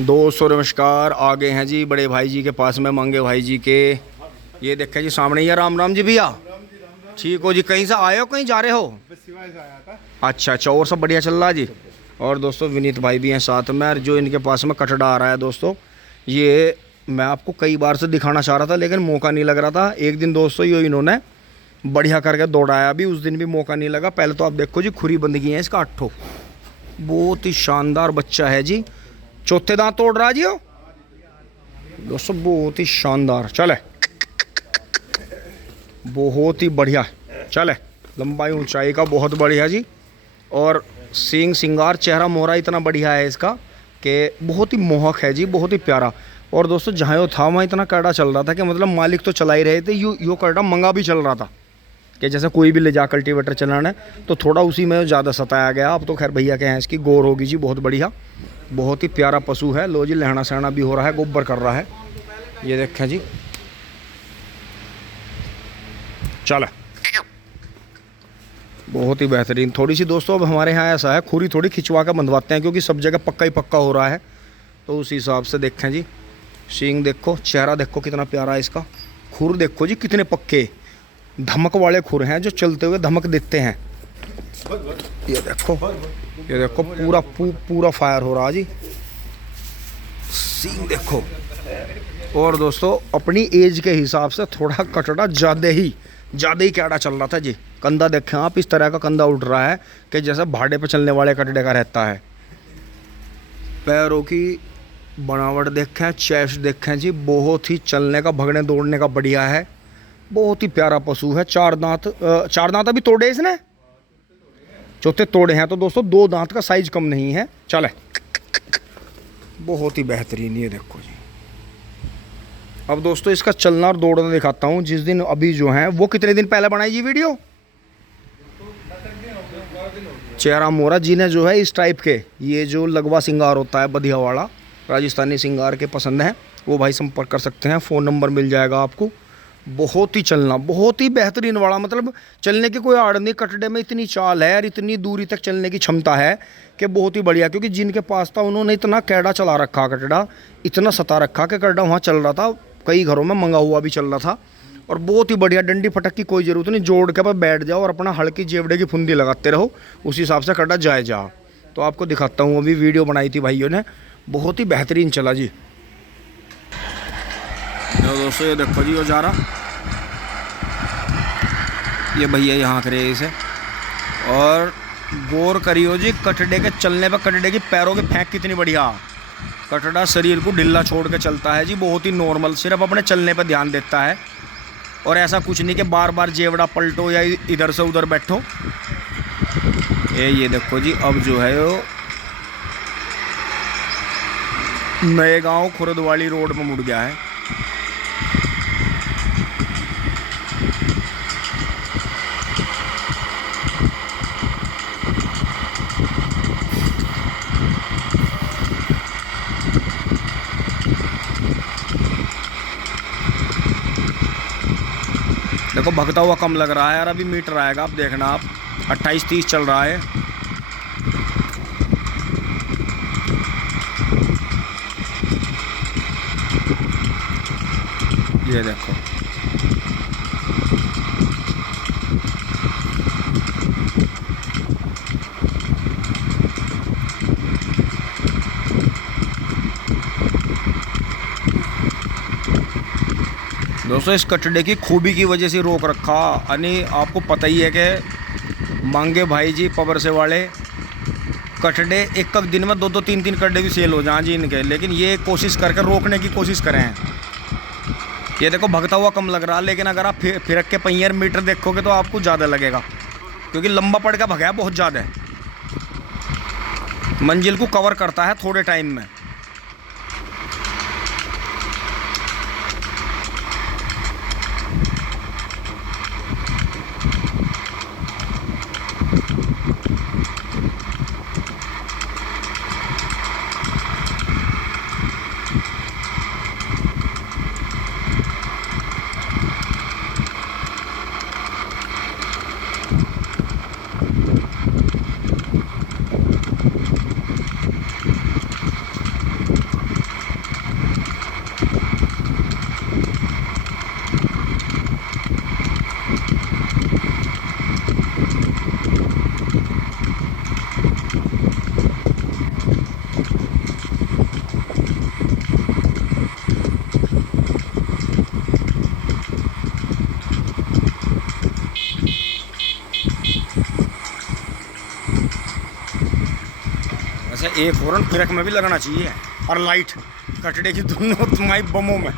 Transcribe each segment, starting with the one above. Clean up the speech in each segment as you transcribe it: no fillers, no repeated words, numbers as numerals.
दोस्तों नमस्कार। आ गए हैं जी बड़े भाई जी के पास में, मंगे भाई जी के। ये देखें जी सामने ही है। राम राम जी भैया। ठीक हो जी? कहीं से आए हो, कहीं जा रहे हो? सिवाय से आया था। अच्छा अच्छा, और सब बढ़िया चल रहा है जी। और दोस्तों विनीत भाई भी हैं साथ में, और जो इनके पास में कटड़ा आ रहा है दोस्तों, ये मैं आपको कई बार से दिखाना चाह रहा था लेकिन मौका नहीं लग रहा था। एक दिन दोस्तों ये इन्होंने बढ़िया करके दौड़ाया भी, उस दिन भी मौका नहीं लगा। पहले तो आप देखो जी, खुरी बंदगी है इसका 8 बहुत ही शानदार बच्चा है जी। चौथे दांत तोड़ रहा जी हो दोस्तों, बहुत ही शानदार। चले, बहुत ही बढ़िया चले, लंबाई ऊंचाई का बहुत बढ़िया जी। और सींग सिंगार चेहरा मोहरा इतना बढ़िया है इसका कि बहुत ही मोहक है जी, बहुत ही प्यारा। और दोस्तों जहाँ यो था वहाँ इतना करड़ा चल रहा था कि मतलब मालिक तो चला ही रहे थे, यो करड़ा मंगा भी चल रहा था कि जैसे कोई भी ले जा कल्टीवेटर चलाना है तो थोड़ा उसी में ज़्यादा सताया गया। अब तो खैर भैया के हैं इसकी गौर होगी जी, बहुत बढ़िया, बहुत ही प्यारा पशु है। लो जी, लहना सहना भी हो रहा है, गोबर कर रहा है। ये देखें जी, चल बहुत ही बेहतरीन। थोड़ी सी दोस्तों अब हमारे यहाँ ऐसा है, खुरी थोड़ी खिंचवा कर बंधवाते हैं क्योंकि सब जगह पक्का ही पक्का हो रहा है, तो उस हिसाब से देखें जी। सींग देखो, चेहरा देखो कितना प्यारा है इसका। खुर देखो जी कितने पक्के धमक वाले खुर हैं जो चलते हुए धमक देते हैं। ये देखो, ये देखो पूरा फायर हो रहा जी। सींग देखो। और दोस्तों अपनी एज के हिसाब से थोड़ा कटड़ा ज़्यादा ही कैड़ा चल रहा था जी। कंधा देखें आप, इस तरह का कंधा उठ रहा है कि जैसे भाड़े पे चलने वाले कटड़े का रहता है। पैरों की बनावट देखें, चेस्ट देखें जी, बहुत ही चलने का भगने दौड़ने का बढ़िया है। बहुत ही प्यारा पशु है। चार दांत अभी तोड़े इसने, चौथे तोड़े हैं तो दोस्तों 2 दांत का साइज कम नहीं है। चले, बहुत ही बेहतरीन। ये देखो जी। अब दोस्तों इसका चलना और दौड़ना दिखाता हूँ। जिस दिन अभी जो है वो कितने दिन पहले बनाई जी वीडियो, चेहरा मोरा जी ने जो है इस टाइप के, ये जो लगवा सिंगार होता है बधिया वाला, राजस्थानी सिंगार के पसंद है वो भाई संपर्क कर सकते हैं, फ़ोन नंबर मिल जाएगा आपको। बहुत ही चलना, बहुत ही बेहतरीन वाला, मतलब चलने की कोई आड़ नहीं। कटड़े में इतनी चाल है और इतनी दूरी तक चलने की क्षमता है कि बहुत ही बढ़िया। क्योंकि जिनके पास था उन्होंने इतना कैड़ा चला रखा, कटड़ा इतना सता रखा कि कटड़ा वहाँ चल रहा था, कई घरों में मंगा हुआ भी चल रहा था। और बहुत ही बढ़िया, डंडी फटक की कोई ज़रूरत नहीं, जोड़ के पर बैठ जाओ और अपना हल्की जेवड़े की फुंदी लगाते रहो, उस हिसाब से कटड़ा जाए जा। तो आपको दिखाता हूँ, अभी वीडियो बनाई थी भाइयों ने, बहुत ही बेहतरीन चला जी। तो दोस्तों ये देखो जी, वो जा रहा, ये भैया यहाँ करे इसे। और गौर करियो जी, कटड़े के चलने पर कटड़े की पैरों की फेंक कितनी बढ़िया। कटड़ा शरीर को ढिल्ला छोड़ के चलता है जी, बहुत ही नॉर्मल, सिर्फ अपने चलने पर ध्यान देता है। और ऐसा कुछ नहीं कि बार बार जेवड़ा पलटो या इधर से उधर बैठो। ये देखो जी, अब जो है वो नए गांव खुरदवाली रोड पर मुड़ गया है। देखो भगता हुआ कम लग रहा है यार, अभी मीटर आएगा, आप देखना, आप 28-30 चल रहा है। ये देखो, दोस्तों इस कटड़े की खूबी की वजह से रोक रखा। यानी आपको पता ही है कि मांगे भाई जी पबर से वाले कटड़े एक दिन में 2-2 3-3 कटड़े भी सेल हो जाएं जी इनके, लेकिन ये कोशिश करके रोकने की कोशिश करें। ये देखो भगता हुआ कम लग रहा, लेकिन अगर आप फिरक के पहियर मीटर देखोगे तो आपको ज़्यादा लगेगा, क्योंकि लंबा पड़ का भगा बहुत ज़्यादा है, मंजिल को कवर करता है थोड़े टाइम में। एक हॉर्न ब्रेक में भी लगना चाहिए और लाइट कटड़े की दोनों तुम्हारी बमों में।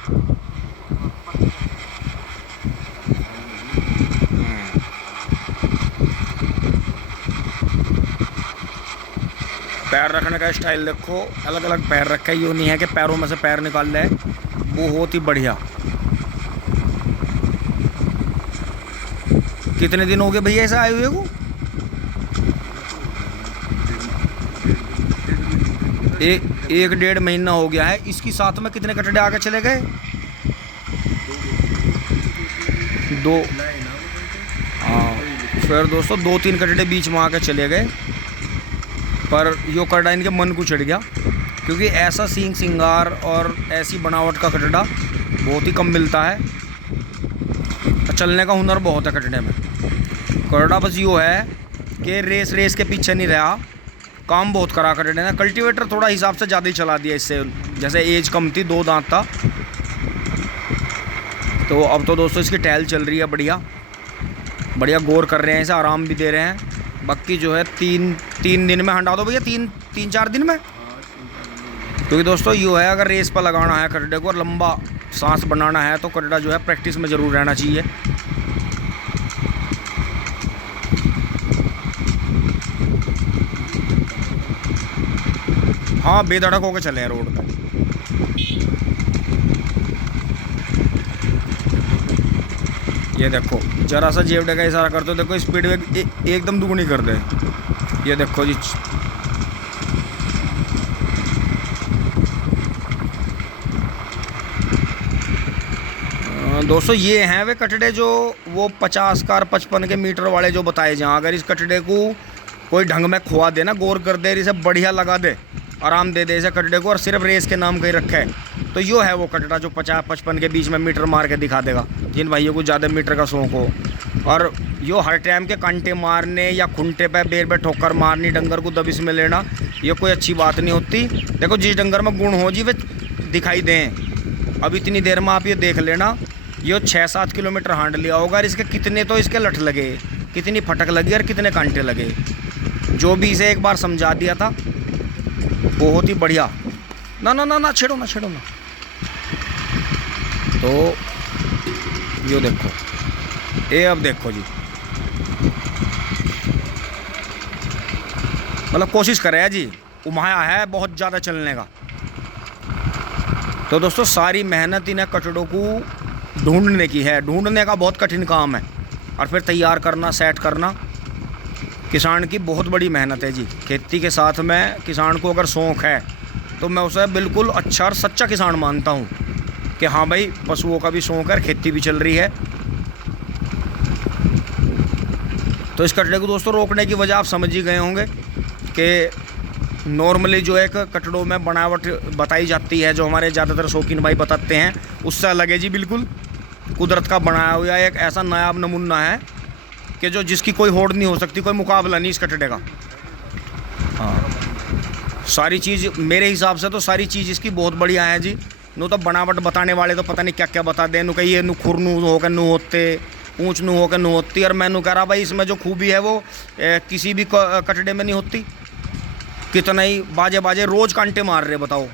पैर रखने का स्टाइल देखो, अलग अलग पैर रखा है, यूँ नहीं है कि पैरों में से पैर निकाल ले, बहुत ही बढ़िया। कितने दिन हो गए भैया ऐसा आए हुए को? एक डेढ़ महीना हो गया है। इसकी साथ में कितने कटड़े आगे चले गए? दो। हाँ, फिर दोस्तों 2-3 कटड़े बीच में आके चले गए, पर यो कटड़ा इनके मन को चढ़ गया, क्योंकि ऐसा सींग सिंगार और ऐसी बनावट का कटड़ा बहुत ही कम मिलता है। चलने का हुनर बहुत है कटड़े में। कटड़ा बस यो है कि रेस के पीछे नहीं रहा, काम बहुत करा कटड़े ने। कल्टीवेटर थोड़ा हिसाब से ज़्यादा ही चला दिया इससे, जैसे एज कम थी, 2 दांत था, तो अब तो दोस्तों इसकी टहल चल रही है बढ़िया बढ़िया। गौर कर रहे हैं, इसे आराम भी दे रहे हैं। बाकी जो है 3 दिन में हंडा दो भैया, 3-4 दिन में, क्योंकि दोस्तों यो है अगर रेस पर लगाना है कटड़े को और लंबा सांस बनाना है तो कटड़ा जो है प्रैक्टिस में ज़रूर रहना चाहिए। हाँ, बेधड़क होकर चले हैं रोड पे। ये देखो, जरा सा जेवड़े का इशारा करते हो, देखो स्पीड एकदम दुगनी कर दे। ये देखो जी, दोस्तों ये हैं वे कटड़े जो वो 50 कार 55 के मीटर वाले जो बताए जाएँ। अगर इस कटड़े को कोई ढंग में खुआ दे ना, गौर कर दे, इसे बढ़िया लगा दे, आराम दे दे इसे कटड़े को, और सिर्फ रेस के नाम का ही रखा है, तो यो है वो कटड़ा जो 50-55 के बीच में मीटर मार के दिखा देगा, जिन भाइयों को ज़्यादा मीटर का शौक हो। और यो हर टाइम के कांटे मारने या खुंटे पे बेर पे ठोकर मारनी, डंगर को दबिश में लेना, ये कोई अच्छी बात नहीं होती। देखो जिस डंगर में गुण हो जी वे दिखाई दें। अब इतनी देर में आप ये देख लेना, ये 6-7 किलोमीटर हांड लिया होगा, और इसके कितने तो इसके लठ लगे, कितनी फटक लगी और कितने कांटे लगे। जो भी इसे एक बार समझा दिया था, बहुत ही बढ़िया। ना ना ना ना छेड़ो ना, छेड़ो ना। तो यो देखो, ये अब देखो जी, मतलब कोशिश करे जी, उमाया है बहुत ज़्यादा चलने का। तो दोस्तों सारी मेहनत इन्हें कटड़ों को ढूंढने की है। ढूंढने का बहुत कठिन काम है, और फिर तैयार करना, सेट करना किसान की बहुत बड़ी मेहनत है जी। खेती के साथ में किसान को अगर शौक़ है तो मैं उसे बिल्कुल अच्छा और सच्चा किसान मानता हूँ कि हाँ भाई, पशुओं का भी शौक़ है, खेती भी चल रही है। तो इस कटड़े को दोस्तों रोकने की वजह आप समझ ही गए होंगे कि नॉर्मली जो एक कटड़ों में बनावट बताई जाती है, जो हमारे ज़्यादातर शौकीन भाई बताते हैं, उससे अलग है जी। बिल्कुल कुदरत का बनाया हुआ एक ऐसा नायाब नमूना है कि जो जिसकी कोई होड़ नहीं हो सकती, कोई मुकाबला नहीं इस कटड़े का। हाँ, सारी चीज़ मेरे हिसाब से तो सारी चीज़ इसकी बहुत बढ़िया है जी। नू तो बनावट बताने वाले तो पता नहीं क्या क्या बता दें, नू कहिए नू खुर नू होकर नू होते, पूँछ नू होकर नू होती, और मैं नू कह रहा भाई इसमें जो खूबी है वो किसी भी कटड़े में नहीं होती। कितना ही बाजे बाजे रोज़ कांटे मार रहे, बताओ,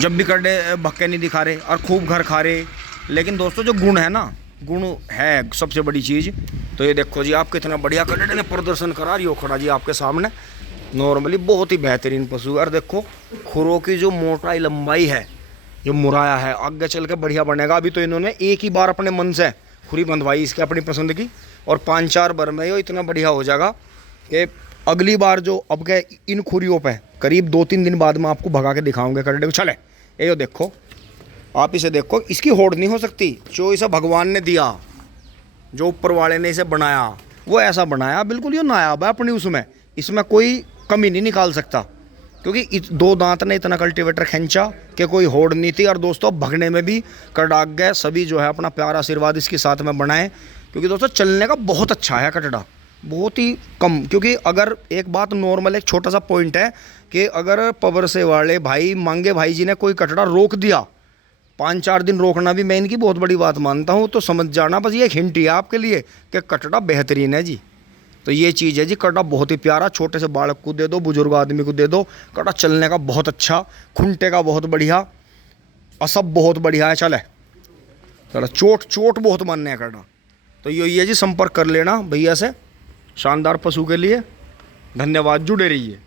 जब भी कटड़े भक्के नहीं दिखा रहे और खूब घर खा रहे। लेकिन दोस्तों जो गुण है ना, गुण है सबसे बड़ी चीज़। तो ये देखो जी, आप कितना बढ़िया कटड़े ने प्रदर्शन करा रही हो खड़ा जी आपके सामने। नॉर्मली बहुत ही बेहतरीन पशु है, और देखो खुरों की जो मोटाई लंबाई है, जो मुराया है, आगे चल के बढ़िया बनेगा। अभी तो इन्होंने एक ही बार अपने मन से खुरी बंधवाई इसके अपनी पसंद की, और 5-4 बार में ये इतना बढ़िया हो जाएगा कि अगली बार जो अब के इन खुरियों पे करीब 2-3 दिन बाद में आपको भगा के दिखाऊंगे कटड़े को। चले ये देखो, आप इसे देखो, इसकी होड़ नहीं हो सकती। जो इसे भगवान ने दिया, जो ऊपर वाले ने इसे बनाया, वो ऐसा बनाया बिल्कुल ये नायाब है अपनी उसमें, इसमें कोई कमी नहीं निकाल सकता, क्योंकि 2 दांत ने इतना कल्टीवेटर खींचा कि कोई होड़ नहीं थी। और दोस्तों भगने में भी कड़ाक गए। सभी जो है अपना प्यार आशीर्वाद इसके साथ में बनाएं, क्योंकि दोस्तों चलने का बहुत अच्छा है कटड़ा, बहुत ही कम। क्योंकि अगर एक बात नॉर्मल, एक छोटा सा पॉइंट है कि अगर पवर से वाले भाई मांगे भाई जी ने कोई कटड़ा रोक दिया, 5-4 दिन रोकना भी मैं इनकी बहुत बड़ी बात मानता हूँ, तो समझ जाना बस ये एक हिंट ही है आपके लिए कि कटड़ा बेहतरीन है जी। तो ये चीज़ है जी। कड़ा बहुत ही प्यारा, छोटे से बालक को दे दो, बुजुर्ग आदमी को दे दो। कड़ा चलने का बहुत अच्छा, खुंटे का बहुत बढ़िया, और सब बहुत बढ़िया है। चले चलो, चोट चोट बहुत मानने है कड़ा। तो यही है जी, संपर्क कर लेना भैया से शानदार पशु के लिए। धन्यवाद, जुड़े रहिए।